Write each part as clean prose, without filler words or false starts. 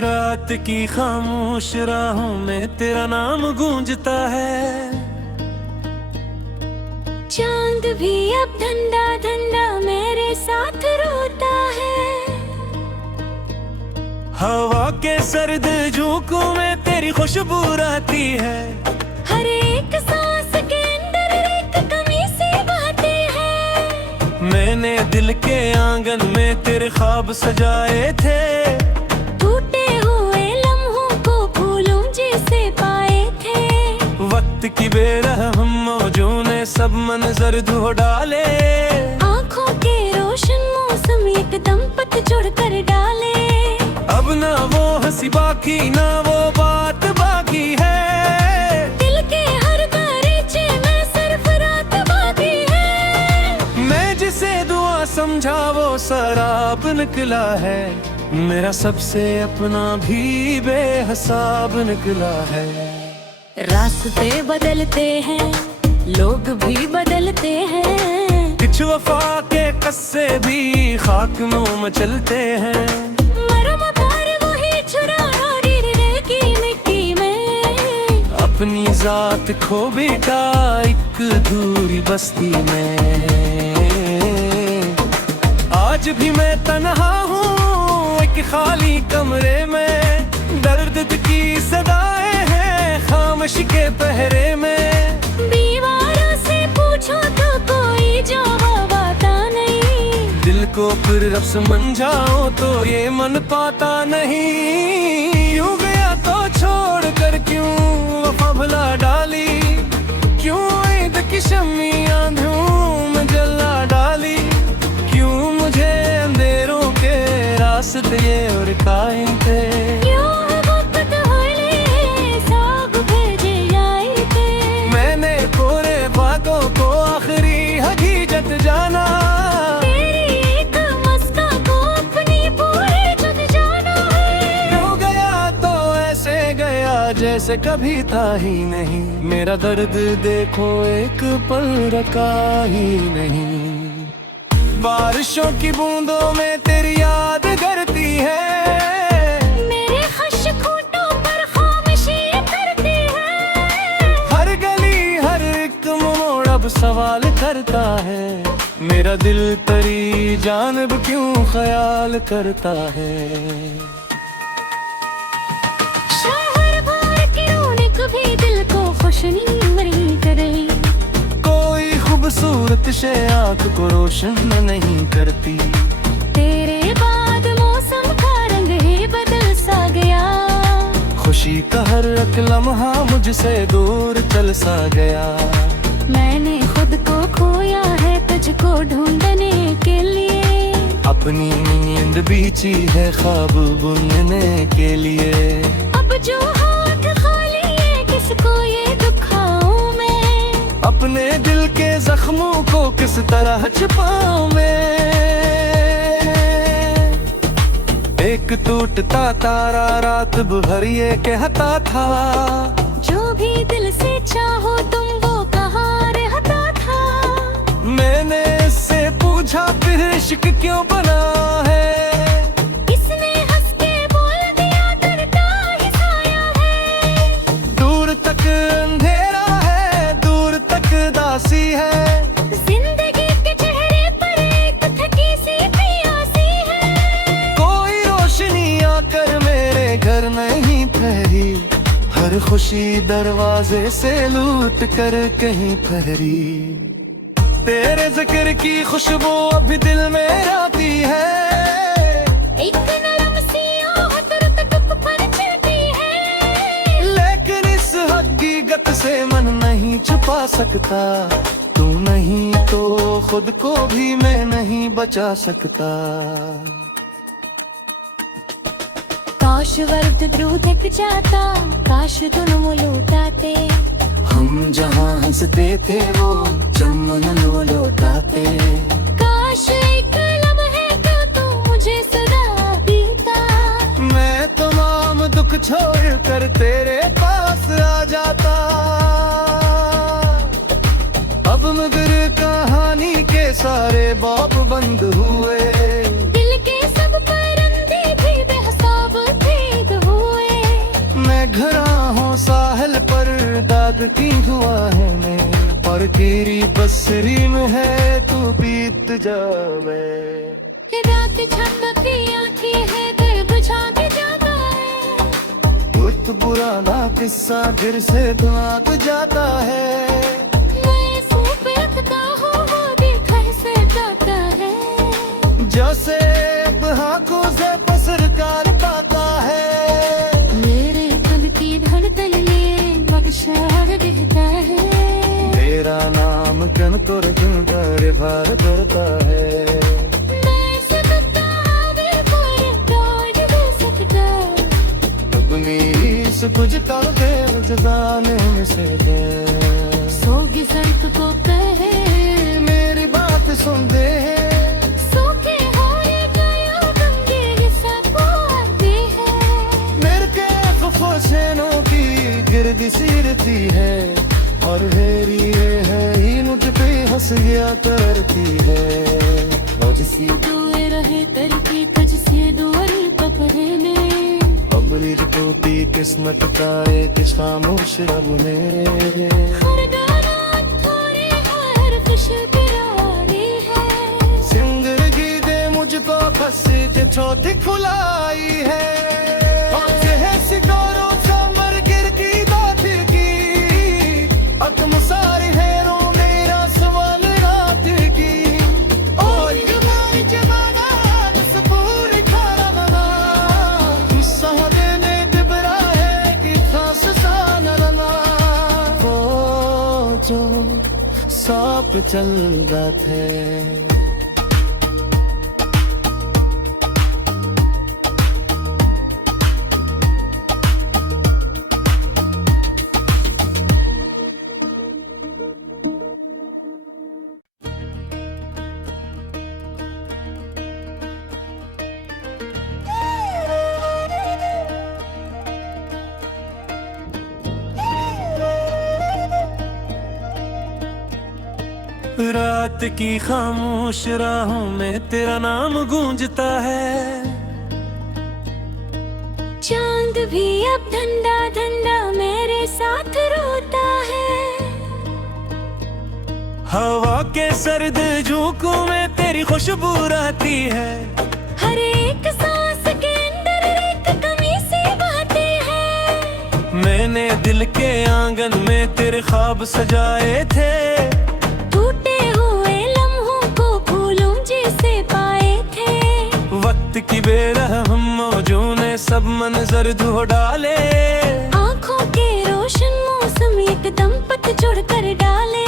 रात की खामोश राहों में तेरा नाम गूंजता है। चांद भी अब धंधा धंधा मेरे साथ रोता है। हवा के सर्द झोंकों में तेरी खुशबू रहती है। हर एक सांस के अंदर एक कमी सी बातें हैं। मैंने दिल के आंगन में तेरे ख्वाब सजाए थे। टूटे हुए लम्हों को फूलों जैसे पाए थे। वक्त की बेरहम मौजों ने सब मंजर धो डाले। आँखों के रोशन मौसम एकदम पतझड़ कर डाले। अब ना वो हंसी बाकी ना वो बात बाकी है। दिल के हर दरीचे में सिर्फ रात बाकी है। मैं जिसे दुआ समझा वो शराब निकला है। मेरा सबसे अपना भी बेहिसाब निकला है। रास्ते बदलते हैं, लोग भी बदलते हैं। कुछ वफा के कस्से भी खाक में मचलते हैं। मरम पर वही छुरा की मिट्टी में। अपनी जात खो बेटा एक दूरी बस्ती में। आज भी मैं तन्हा हूँ एक खाली कमरे में। दर्द की सदाएं हैं खामोश के पहरे में। दीवारों से पूछो तो कोई जवाब आता नहीं। दिल को फिर रब समझाओ तो ये मन पाता नहीं। यूं गया तो छोड़ कर क्यों वफा भुला डाली। क्यों ईद की शम्मियां धूम जला डाली। क्यों मुझे अंधेरों के रास्ते ये और कायम थे। मैंने पूरे बातों को आखिरी हकीकत जाना। तेरी एक मस्का को अपनी पूरी जुद जाना है। क्यों गया तो ऐसे गया जैसे कभी था ही नहीं। मेरा दर्द देखो एक पल रखा ही नहीं। बारिशों की बूंदों में तेरी याद करती है। मेरे खश खूंटों पर खामोशी करती है। हर गली हर एक मोड़ अब सवाल करता है। मेरा दिल तेरी जानिब क्यों ख्याल करता है। शहर भर की रौनक भी दिल को खुश नहीं करे। कोई खूबसूरत शे आँख को रोशन नहीं करती। तेरे बाद मौसम का रंग ही बदल सा गया। खुशी का हर एक लम्हा मुझसे दूर चल सा गया। मैंने खुद को खोया है तुझको ढूंढने के लिए। अपनी नींद बीची है ख्वाब बुनने के लिए। अब जो हाथ खाली है किसको ये दुखाऊं मैं। अपने दिल के जख्मों को किस तरह छुपाऊं मैं। एक टूटता तारा रात भर ये कहता था। जो भी दिल से चाहो तुम वो कहाँ रहता था। मैंने इससे पूछा फिर इश्क क्यों बना है। इसने हंस के बोल दिया डरता ही साया है। दूर तक अंधेरा है दूर तक दासी है। जिंदगी के चेहरे पर एक थकी सी प्यासी है। कोई रोशनी आकर मेरे घर नहीं ठहरी। हर खुशी दरवाजे से लूट कर कहीं ठहरी। तेरे जिक्र की खुशबू अभी दिल में आती है। एक नरम सी आहट रुत टुप पर चलती है। लेकिन इस हकीकत से मन नहीं छुपा सकता। तू नहीं तो खुद को भी मैं नहीं बचा सकता। काश वर्द ध्रुव दिख जाता। काश तुम लौटाते। हम जहाँ हंसते थे वो चमन लो लौटाते। काश एक लम्हे को तू मुझे सदा देता। मैं तमाम दुख छोड़ कर तेरे पास आ जाता। अब मगर कहानी के सारे बाप बंद हुए। दिल के सब परिंदे भी बेहिसाब थे जागती हुआ है मैं, और तेरी बसरी में है तू बीत जावे। रात झपकी आती है दिल बुझा के जाता है, कुछ पुराना किस्सा फिर से धुआं जाता है। मैं सूप रखता हूँ वो भी घर से जाता है, जैसे आँखों से पसर कर पाता है। मेरे दिल की धड़कन ये बख्शा रहता है, तेरा नाम कन तुर दिन भर भर करता है। मैं सकता भी कोई तोड़ दे सकता, अपनी इस कुछ तर दे जजाने में से दे। सोगी सड़क को कहे मेरी बात सुन दे, सूखे होए गया गंगे हिस्सा को आती है। मेरे के खुशनों की गिरद सिरती है, और हेरी है ही मुझ पे हंस गया करती है। और जिसी दुए रहे तरकी तुझसे दुआरी पपरे ने, अबरी टूटी किस्मत का एक खामोश रब मेरे। हर डाला थोड़ी हर खुश प्यारी है, जिंदगी दे मुझको बस जे छोटी फुलाई है। और है सितारों समर गिर की बात की, अकम सारी हैरों मेरा सवाल रात की। और जमाई जमाना दस पूरी खाना बना, सहने ने दिबरा है कि खास सा नरना। वो जो सांप चल रहा थे, रात की खामोश राहों में तेरा नाम गूंजता है। चांद भी अब धंधा धंधा मेरे साथ रोता है, हवा के सर्द झोंकों में तेरी खुशबू रहती है। हर एक सांस के अंदर एक कमी सी बहती है। मैंने दिल के आंगन में तेरे ख्वाब सजाए थे, टूटे हुए लम्हों को फूलों जैसे पाए थे। वक्त की बेरहम मौजों ने सब मंजर धो डाले, आँखों के रोशन मौसम एकदम पतझड़ कर डाले।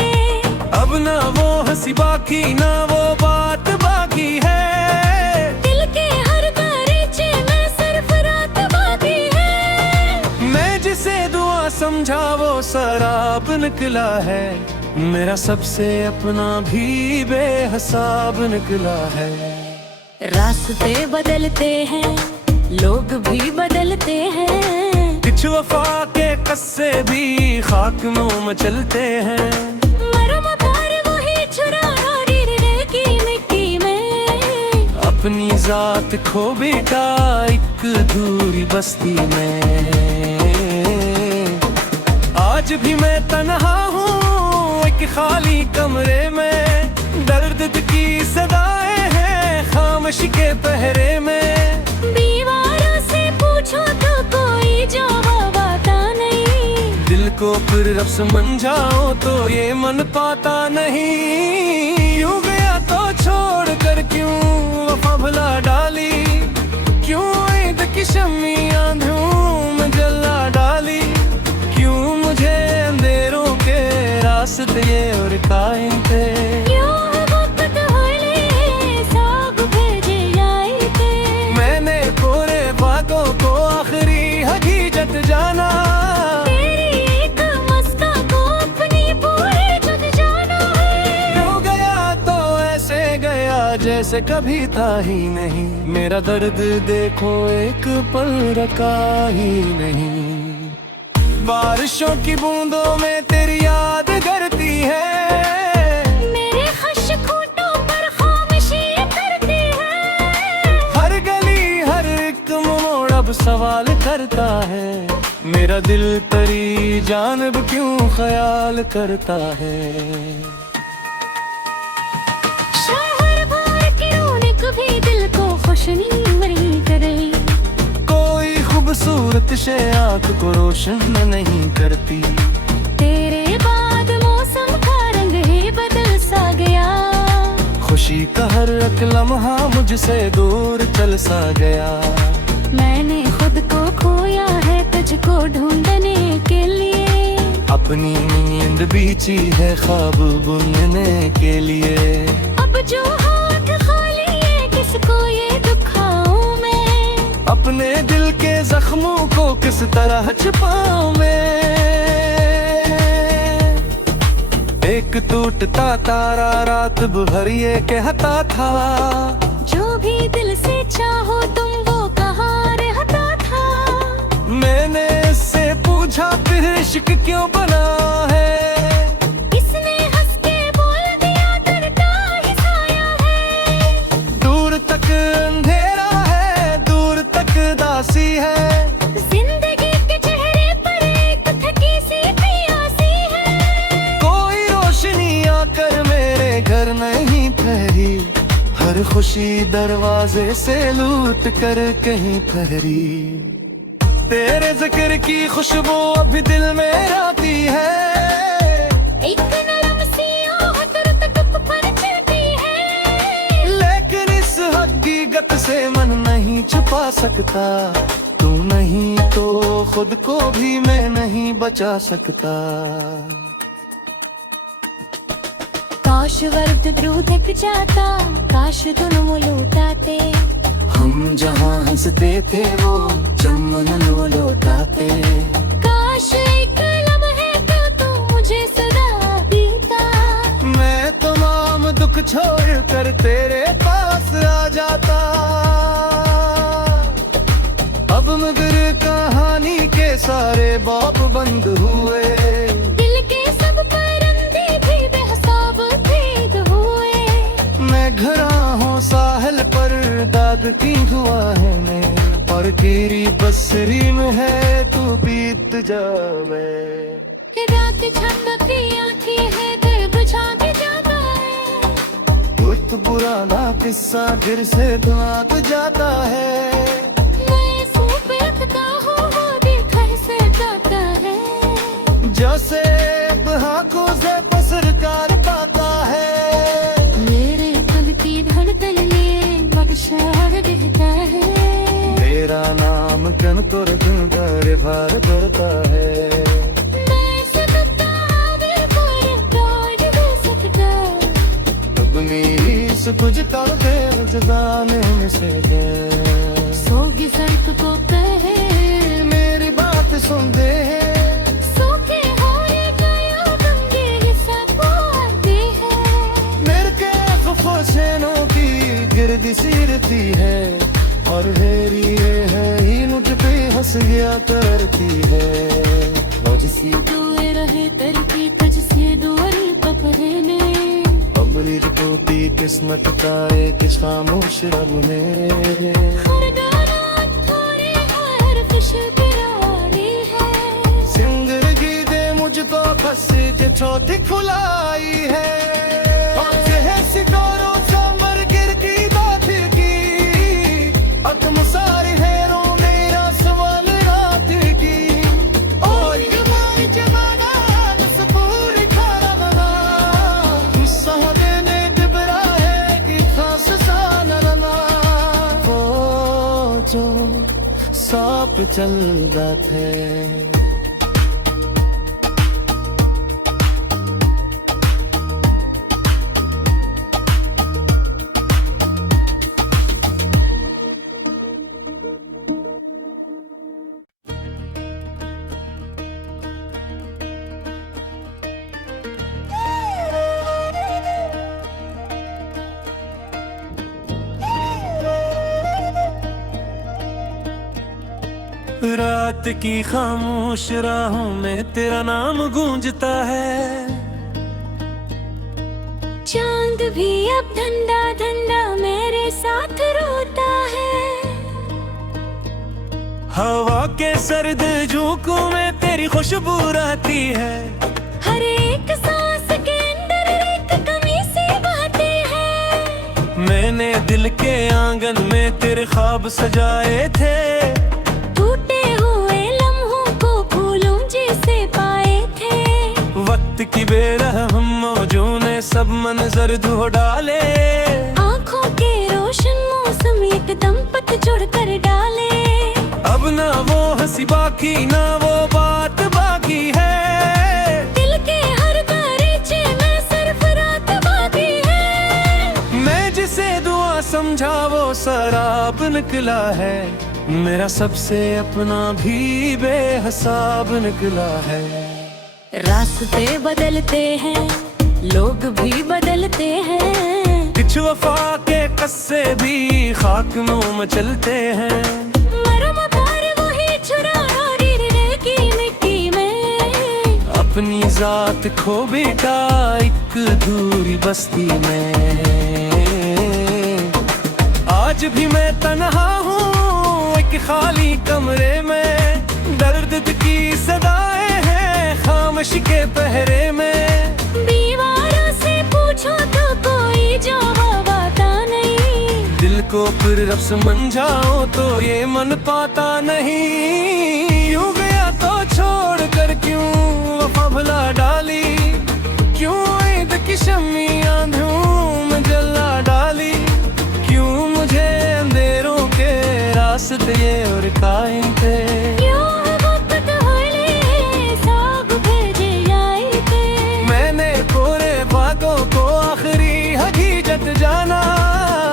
अब ना वो हंसी बाकी ना वो बात बाकी है, दिल के हर दरीचे में सिर्फ रात बाकी है। मैं जिसे दुआ समझा वो शराब निकला है, मेरा सबसे अपना भी बेहिसाब निकला है। रास्ते बदलते हैं लोग भी बदलते हैं, कुछ वफा के कस्से भी खाक में मचलते हैं। मरम पर वही छुरा गिरने की मिट्टी में, अपनी जात खो बेटा एक दूरी बस्ती में। आज भी मैं तन्हा हूँ एक खाली कमरे में, दर्द की सदाएं हैं खामोशी के पहरे में। दीवारों से पूछो तो कोई जवाब आता नहीं, दिल को फिर रब समझाओ तो ये मन पाता नहीं। यूं गया तो छोड़ कर क्यों वफा भुला डाली, क्यों ईद की शम्मियां धूम जला डाली, क्यों मुझे अंधेरों के रास्ते ये और कायम थे। क्यों वक्त होले साग भेजे आए थे, मैंने पूरे बातों को आखिरी हकीकत जाना, तेरी एक मस्का को अपनी पूरे जग जाना है। क्यों गया तो ऐसे गया जैसे कभी था ही नहीं, मेरा दर्द देखो एक पल रखा ही नहीं। बारिशों की बूंदों में तेरी याद करती है, मेरे खश खूंटों पर खामोशी करती है। हर गली हर एक मोड़ अब सवाल करता है, मेरा दिल तेरी जानिब क्यों ख्याल करता है। शहर भर की रौनक भी दिल को खुशनुमा करे, कोई खूबसूरत शे आँख को रोशन नहीं करती। तेरे बाद मौसम का रंग ही बदल सा गया, खुशी का हर एक लम्हा मुझसे दूर चल सा गया। मैंने खुद को खोया है तुझको ढूंढने के लिए, अपनी नींद बीची है ख्वाब बुनने के लिए। अब जो हाथ खाली है किसको ये दुखाऊं मैं, अपने दिल के जख्मों को किस तरह छिपाऊं मैं। एक टूटता तारा रात भर ये कहता था, जो भी दिल से चाहो तुम वो कहाँ रहता था। मैंने इससे पूछा फिर इश्क क्यों बना है, इसने हंस के बोल दिया डरता ही साया है। दूर तक अंधेरा है, दूर तक दासी है। जिंदगी के चेहरे पर एक थकी सी प्यासी है, कोई रोशनी आकर मेरे घर नहीं ठहरी, हर खुशी दरवाजे से लूट कर कहीं ठहरी। तेरे जिक्र की खुशबू अभी दिल में आती है, एक नरम सी आहट तक पर चलती है। लेकिन इस हकीकत से मन नहीं छुपा सकता, तू नहीं तो खुद को भी मैं नहीं बचा सकता। काश वर्द ध्रुव दिख जाता, काश दोनों लौटाते, हम जहाँ हंसते थे वो चमन वो लौटाते। काश एक लम्हे तो तू मुझे सदा देता, मैं तमाम दुख छोड़ कर तेरे पास आ जाता। अब मगर कहानी के सारे बाप बंद हुए, दिल के सब परिंदे भी बेहिसाब भेद हुए। मैं घरा हूँ साहिल पर दाग की हुआ है मैं, और तेरी बसरी में है तू बीत जावे। रात छपती आँखें है दिल बुझा के जाता है, कुछ पुराना किस्सा फिर से धुआं जाता है। मैं सूप रखता हूँ वो भी घर से जाता है, जैसे आँखों से पसर कर पाता है। मेरे दिल की धड़कन में बख्शार दिखता है, तेरा नाम कन तुर घर भर भरता है। मैं सकता भी कोई तोड़ दे सकता, अब मेरी कुछ कर दे जाने से है। सोगी सड़क को कहे मेरी बात सुन दे, सूखे होए गयो गंगे हिस्सा को आती है। मेरे के खुशनों की गिरद सिरती है, और हेरी है ही मुझ पे हंस गया करती है। मुझसे दूर रहे तरती तुझसे दूर पपरे ने, अमरीज टूटी किस्मत का एक खामोश रब ने। हर गाना थोड़े हर फिशल पिरारी है, जिंदगी दे मुझको बस जे छोटी फुलाई है। सितारों समर गिर की बात की, अकम सारी है मेरा सवाल रात की। और हमारी जमाना बस पूरी खाना बना, सहने ने डबरा है कि खास सा नरना। वो जो सांप चल रहा थे, रात की खामोश राहों में तेरा नाम गूंजता है। चांद भी अब ठंडा ठंडा मेरे साथ रोता है। हवा के सर्द झोंकों में तेरी खुशबू रहती है। हर एक सांस के अंदर एक कमी सी बहती है। मैंने दिल के आंगन में तेरे ख्वाब सजाए थे। टूटे हुए लम्हों को फूलों जैसे पाए थे। वक्त की बेरहम मौजों ने सब मंजर धो डाले। आँखों के रोशन मौसम एकदम पतझड़ कर डाले। अब ना वो हंसी बाकी ना वो बात बाकी है। दिल के हर दरीचे में सिर्फ रात बाकी है। मैं जिसे दुआ समझा वो शराब निकला है। मेरा सबसे अपना भी बेहिसाब निकला है। रास्ते बदलते हैं, लोग भी बदलते हैं। कुछ वफा के कस्से भी खाक में मचलते हैं। मरम पर वही छुराना गिरने की मिट्टी में। अपनी जात खो बेटा एक दूरी बस्ती में। आज भी मैं तन्हा हूँ एक खाली कमरे में। दर्द की सदाएं हैं खामोशी के पहरे में। दीवारों से पूछो तो कोई जवाब आता नहीं। दिल को फिर रब समझाओ तो ये मन पाता नहीं। यूं गया तो छोड़ कर क्यों वफा भुला डाली। क्यों ईद की शम्मी आंधियों में जला डाली। क्यों मुझे अंधेरों के रास्ते और कायम थे। क्यों वक्त होले साग भेजे आई थे। मैंने पूरे बातों को आखिरी हकीकत जाना।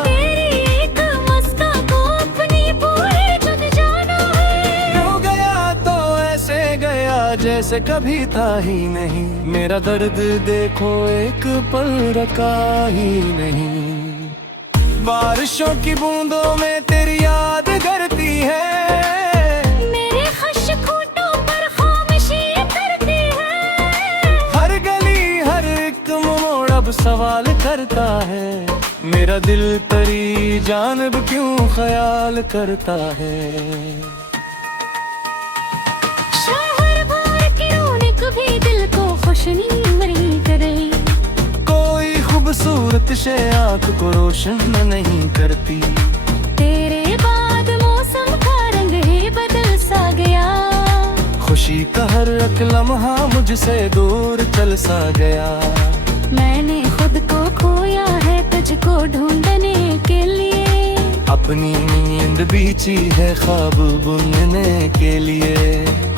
तेरी एक मस्का को अपनी पूरे जग जाना है। क्यों गया तो ऐसे गया जैसे कभी था ही नहीं। मेरा दर्द देखो एक पल रखा ही नहीं। बारिशों की बूंदों में तेरी याद करती है। मेरे खश्क होठों पर खामोशी करती है। हर गली हर एक मोड़ अब सवाल करता है। मेरा दिल तेरी जानिब क्यों ख्याल करता है। शहर भर की रौनक भी दिल को खुश नहीं कर रही। कोई खूबसूरत शे आँख को रोशन नहीं करती। तेरे बाद मौसम का रंग ही बदल सा गया। खुशी का हर एक लम्हा मुझसे दूर चल सा गया। मैंने खुद को खोया है तुझको ढूंढने के लिए। अपनी नींद बीची है ख्वाब बुनने के लिए।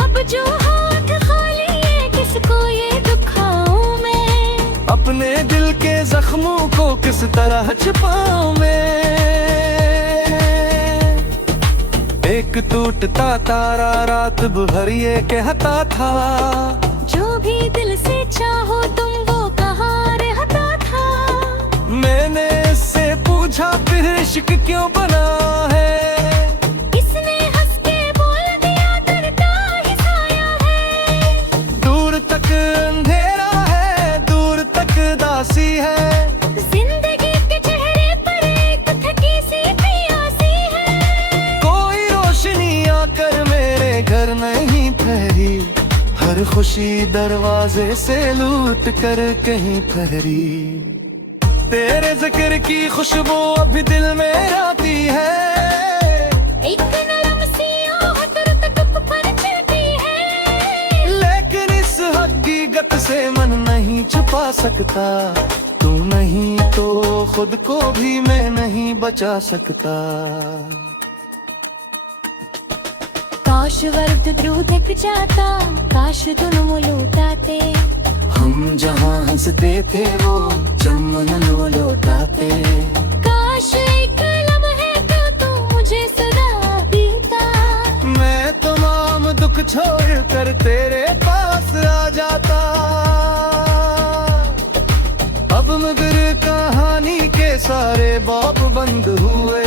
अब जो हाथ खाली है किसको ये दुखाऊं मैं। अपने दिल के जख्मों को किस तरह छिपाऊं मैं। एक टूटता तारा रात भर ये कहता था। जो भी दिल से चाहो तुम वो कहाँ रहता था। मैंने इससे पूछा फिर इश्क क्यों बना है। इसने हंस के बोल दिया डरता ही साया है। दूर तक अंधेरा है दूर तक दासी है। जिंदगी के चेहरे पर एक थकी सी प्यासी है। कोई रोशनी आकर मेरे घर नहीं ठहरी। हर खुशी दरवाजे से लूट कर कहीं ठहरी। तेरे जिक्र की खुशबू अभी दिल में आती है। एक नरम सी आहट रुत कप पर चढ़ती है। लेकिन इस हकीकत से मन नहीं छुपा सकता। तू नहीं तो खुद को भी मैं नहीं बचा सकता। काश वर्द ध्रुव दिख जाता। काश दोनों लौटाते। हम जहाँ हंसते थे वो चमन वो लौटाते। काश एक लम्हे तो तू मुझे सदा पीता। मैं तमाम दुख छोड़ कर तेरे पास आ जाता। अब मगर कहानी के सारे बाप बंद हुए।